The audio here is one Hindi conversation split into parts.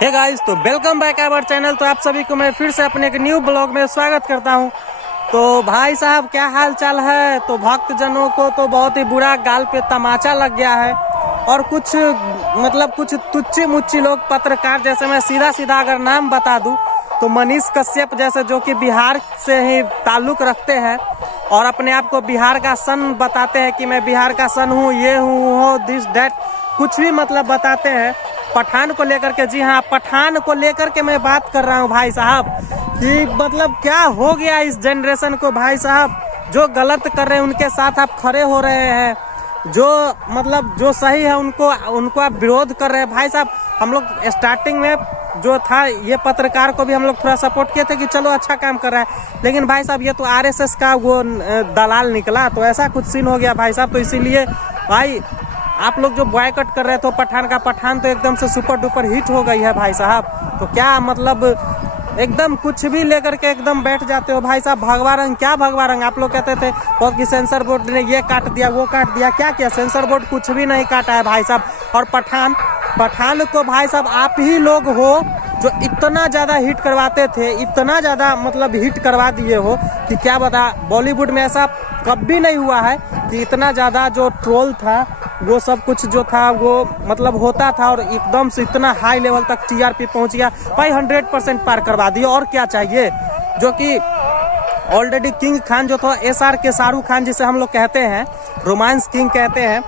हे गाइस, तो वेलकम बैक आवर चैनल। तो आप सभी को मैं फिर से अपने एक न्यू ब्लॉग में स्वागत करता हूं। तो भाई साहब, क्या हाल चाल है? तो भक्त जनों को तो बहुत ही बुरा गाल पे तमाचा लग गया है और कुछ तुच्ची मुच्ची लोग पत्रकार, जैसे मैं सीधा सीधा अगर नाम बता दूं तो मनीष कश्यप जैसे, जो कि बिहार से ही ताल्लुक रखते हैं और अपने आप को बिहार का सन बताते हैं कि मैं बिहार का सन हूँ, ये हूँ, दिस डैट, कुछ भी बताते हैं पठान को लेकर के। जी हाँ, पठान को लेकर के मैं बात कर रहा हूँ भाई साहब कि क्या हो गया इस जनरेशन को। भाई साहब, जो गलत कर रहे हैं उनके साथ आप खड़े हो रहे हैं, जो सही है उनको आप विरोध कर रहे हैं। भाई साहब, हम लोग स्टार्टिंग में जो था, ये पत्रकार को भी हम लोग थोड़ा सपोर्ट किए थे कि चलो अच्छा काम कर रहा है, लेकिन भाई साहब ये तो आरएसएस का वो दलाल निकला, तो ऐसा कुछ सीन हो गया भाई साहब। तो इसीलिए भाई आप लोग जो बॉयकॉट कर रहे थे पठान का, पठान तो एकदम से सुपर डुपर हिट हो गई है भाई साहब। तो क्या एकदम कुछ भी लेकर के एकदम बैठ जाते हो भाई साहब। भगवा रंग, क्या भगवा रंग? आप लोग कहते थे और कि सेंसर बोर्ड ने ये काट दिया, वो काट दिया, क्या किया? सेंसर बोर्ड कुछ भी नहीं काटा है भाई साहब। और पठान को भाई साहब आप ही लोग हो जो इतना ज्यादा हिट करवाते थे, इतना ज्यादा हिट करवा दिए हो कि क्या बता। बॉलीवुड में ऐसा कभी नहीं हुआ है कि इतना ज्यादा जो ट्रोल था, वो सब कुछ जो था वो होता था और एकदम से इतना हाई लेवल तक टीआरपी पहुंच गया भाई, 100% पार करवा दिया। और क्या चाहिए? जो कि ऑलरेडी किंग खान जो था, एसआर के शाहरुख खान जिसे हम लोग कहते हैं, रोमांस किंग कहते हैं,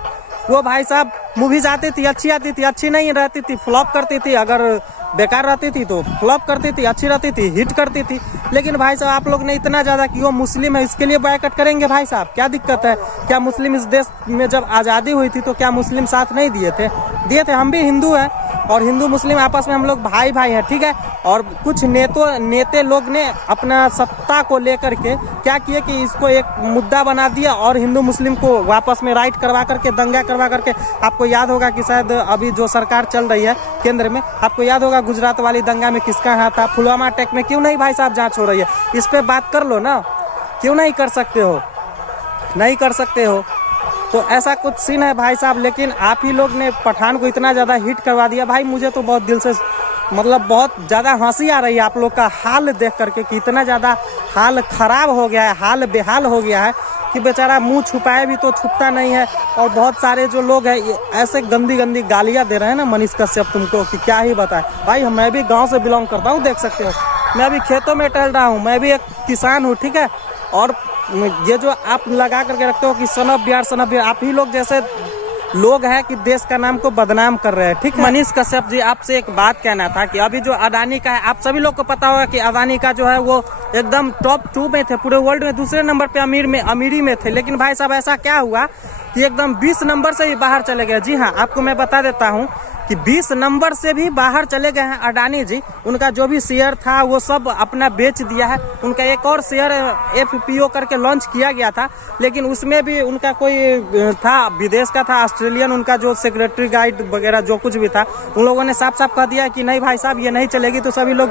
वो भाई साहब मूवीज आती थी, अच्छी आती थी, अच्छी नहीं रहती थी, फ्लॉप करती थी, अगर बेकार रहती थी तो फ्लॉप करती थी, अच्छी रहती थी हिट करती थी। लेकिन भाई साहब आप लोग ने इतना ज्यादा कि वो मुस्लिम है इसके लिए बॉयकॉट करेंगे भाई साहब, क्या दिक्कत है? क्या मुस्लिम इस देश में जब आज़ादी हुई थी तो क्या मुस्लिम साथ नहीं दिए थे? दिए थे। हम भी हिंदू हैं और हिंदू मुस्लिम आपस में हम लोग भाई भाई हैं, ठीक है। और कुछ नेते लोग ने अपना सत्ता को लेकर के क्या किए कि इसको एक मुद्दा बना दिया और हिंदू मुस्लिम को वापस में राइट करवा करके, दंगा करवा करके। आपको याद होगा कि शायद अभी जो सरकार चल रही है केंद्र में, आपको याद होगा गुजरात वाली दंगा में किसका हाथ था? पुलवामा अटैक में क्यों नहीं भाई साहब जांच हो रही है? इस पे बात कर लो ना, क्यों नहीं कर सकते हो? नहीं कर सकते हो। तो ऐसा कुछ सीन है भाई साहब। लेकिन आप ही लोग ने पठान को इतना ज्यादा हिट करवा दिया भाई, मुझे तो बहुत दिल से बहुत ज्यादा हंसी आ रही है आप लोग का हाल देख करके कि इतना ज्यादा हाल खराब हो गया है, हाल बेहाल हो गया है कि बेचारा मुंह छुपाए भी तो छुपता नहीं है। और बहुत सारे जो लोग हैं ऐसे गंदी गंदी गालियां दे रहे हैं ना मनीष कश्यप तुमको कि क्या ही बताए भाई। मैं भी गांव से बिलोंग करता हूं, देख सकते हो, मैं भी खेतों में टहल रहा हूं, मैं भी एक किसान हूं, ठीक है। और ये जो आप लगा करके रखते हो कि सन ऑफ बिहार, आप ही लोग जैसे लोग हैं कि देश का नाम को बदनाम कर रहे हैं, ठीक है। मनीष कश्यप जी, आपसे एक बात कहना था कि अभी जो अडानी का है, आप सभी लोग को पता होगा कि अडानी का जो है वो एकदम टॉप 2 में थे पूरे वर्ल्ड में, दूसरे नंबर पे अमीरी में थे। लेकिन भाई साहब ऐसा क्या हुआ कि एकदम 20 नंबर से ही बाहर चले गए। जी हाँ, आपको मैं बता देता हूँ कि 20 नंबर से भी बाहर चले गए हैं अडानी जी। उनका जो भी शेयर था वो सब अपना बेच दिया है। उनका एक और शेयर एफपीओ करके लॉन्च किया गया था, लेकिन उसमें भी उनका कोई था विदेश का था, ऑस्ट्रेलियन, उनका जो सेक्रेटरी गाइड वगैरह जो कुछ भी था, उन लोगों ने साफ साफ कह दिया कि नहीं भाई साहब ये नहीं चलेगी। तो सभी लोग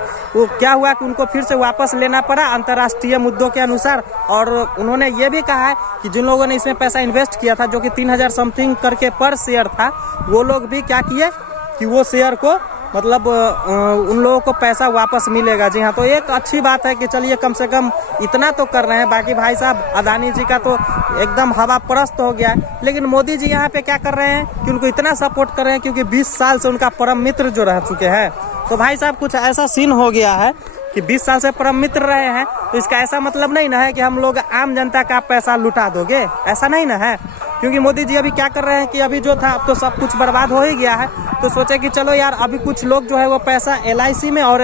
क्या हुआ कि उनको फिर से वापस लेना पड़ा अंतर्राष्ट्रीय मुद्दों के अनुसार। और उन्होंने ये भी कहा है कि जिन लोगों ने इसमें पैसा इन्वेस्ट किया था, जो कि 3000 समथिंग करके पर शेयर था, वो लोग भी क्या किए कि वो शेयर को उन लोगों को पैसा वापस मिलेगा। जी हाँ, तो एक अच्छी बात है कि चलिए कम से कम इतना तो कर रहे हैं। बाकी भाई साहब अडानी जी का तो एकदम हवा परस्त हो गया है। लेकिन मोदी जी यहाँ पे क्या कर रहे हैं कि उनको इतना सपोर्ट कर रहे हैं क्योंकि 20 साल से उनका परम मित्र जो रह चुके हैं। तो भाई साहब कुछ ऐसा सीन हो गया है कि 20 साल से परम मित्र रहे हैं, तो इसका ऐसा मतलब नहीं ना है कि हम लोग आम जनता का पैसा लुटा दोगे, ऐसा नहीं ना है। क्योंकि मोदी जी अभी क्या कर रहे हैं कि अभी जो था अब तो सब कुछ बर्बाद हो ही गया है, तो सोचे कि चलो यार अभी कुछ लोग जो है वो पैसा LIC में और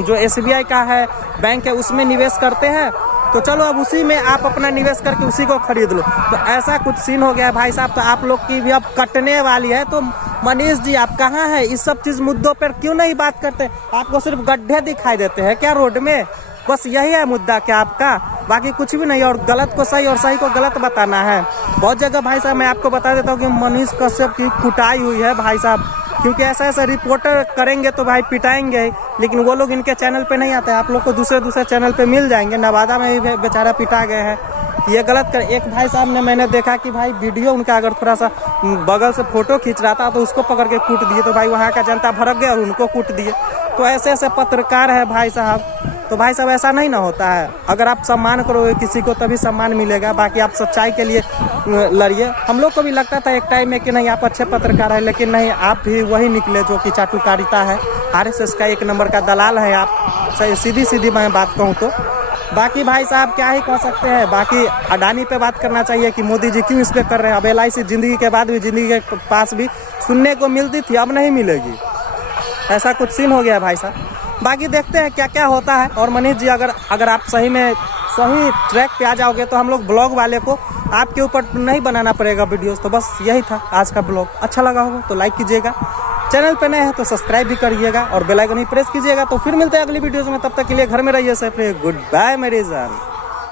जो SBI का है बैंक है उसमें निवेश करते हैं, तो चलो अब उसी में आप अपना निवेश करके उसी को खरीद लो। तो ऐसा कुछ सीन हो गया है भाई साहब। तो आप लोग की भी अब कटने वाली है। तो मनीष जी आप कहाँ हैं? इस सब चीज मुद्दों पर क्यों नहीं बात करते? आपको सिर्फ गड्ढे दिखाई देते हैं क्या रोड में? बस यही है मुद्दा क्या आपका? बाकी कुछ भी नहीं। और गलत को सही और सही को गलत बताना है। बहुत जगह भाई साहब मैं आपको बता देता हूँ कि मनीष कश्यप की कुटाई हुई है भाई साहब, क्योंकि ऐसा रिपोर्टर करेंगे तो भाई पिटाएंगे, लेकिन वो लोग इनके चैनल पे नहीं आते। आप लोग को दूसरे चैनल पे मिल जाएंगे। नवादा में भी बेचारा पिटा गए हैं, ये गलत कर। एक भाई साहब ने मैंने देखा कि भाई वीडियो उनका अगर थोड़ा सा बगल से फोटो खींच रहा था तो उसको पकड़ के कूट दिए, तो भाई वहाँ का जनता भड़क गया और उनको कूट दिए। तो ऐसे ऐसे पत्रकार है भाई साहब। तो भाई साहब ऐसा नहीं ना होता है, अगर आप सम्मान करोगे किसी को तभी सम्मान मिलेगा। बाकी आप सच्चाई के लिए लड़िए। हम लोग को भी लगता था एक टाइम में कि नहीं आप अच्छे पत्रकार हैं, लेकिन नहीं, आप भी वही निकले जो कि चाटुकारिता है, आरएसएस का एक नंबर का दलाल है आप। सीधी सीधी मैं बात कहूँ तो बाकी भाई साहब क्या ही कह सकते हैं। बाकी अडानी पे बात करना चाहिए कि मोदी जी क्यों इस पे कर रहे हैं। अब LIC जिंदगी के बाद भी, जिंदगी के पास भी सुनने को मिलती थी, अब नहीं मिलेगी। ऐसा कुछ सीन हो गया भाई साहब। बाकी देखते हैं क्या क्या होता है। और मनीष जी अगर आप सही में सही ट्रैक पे आ जाओगे तो हम लोग ब्लॉग वाले को आपके ऊपर नहीं बनाना पड़ेगा वीडियोस। तो बस यही था आज का ब्लॉग। अच्छा लगा होगा तो लाइक कीजिएगा, चैनल पे नए हैं तो सब्सक्राइब भी करिएगा और बेल आइकन ही प्रेस कीजिएगा। तो फिर मिलते हैं अगली वीडियोस में, तब तक के लिए घर में रहिए सेफ रहिए। गुड बाय मेरी जान।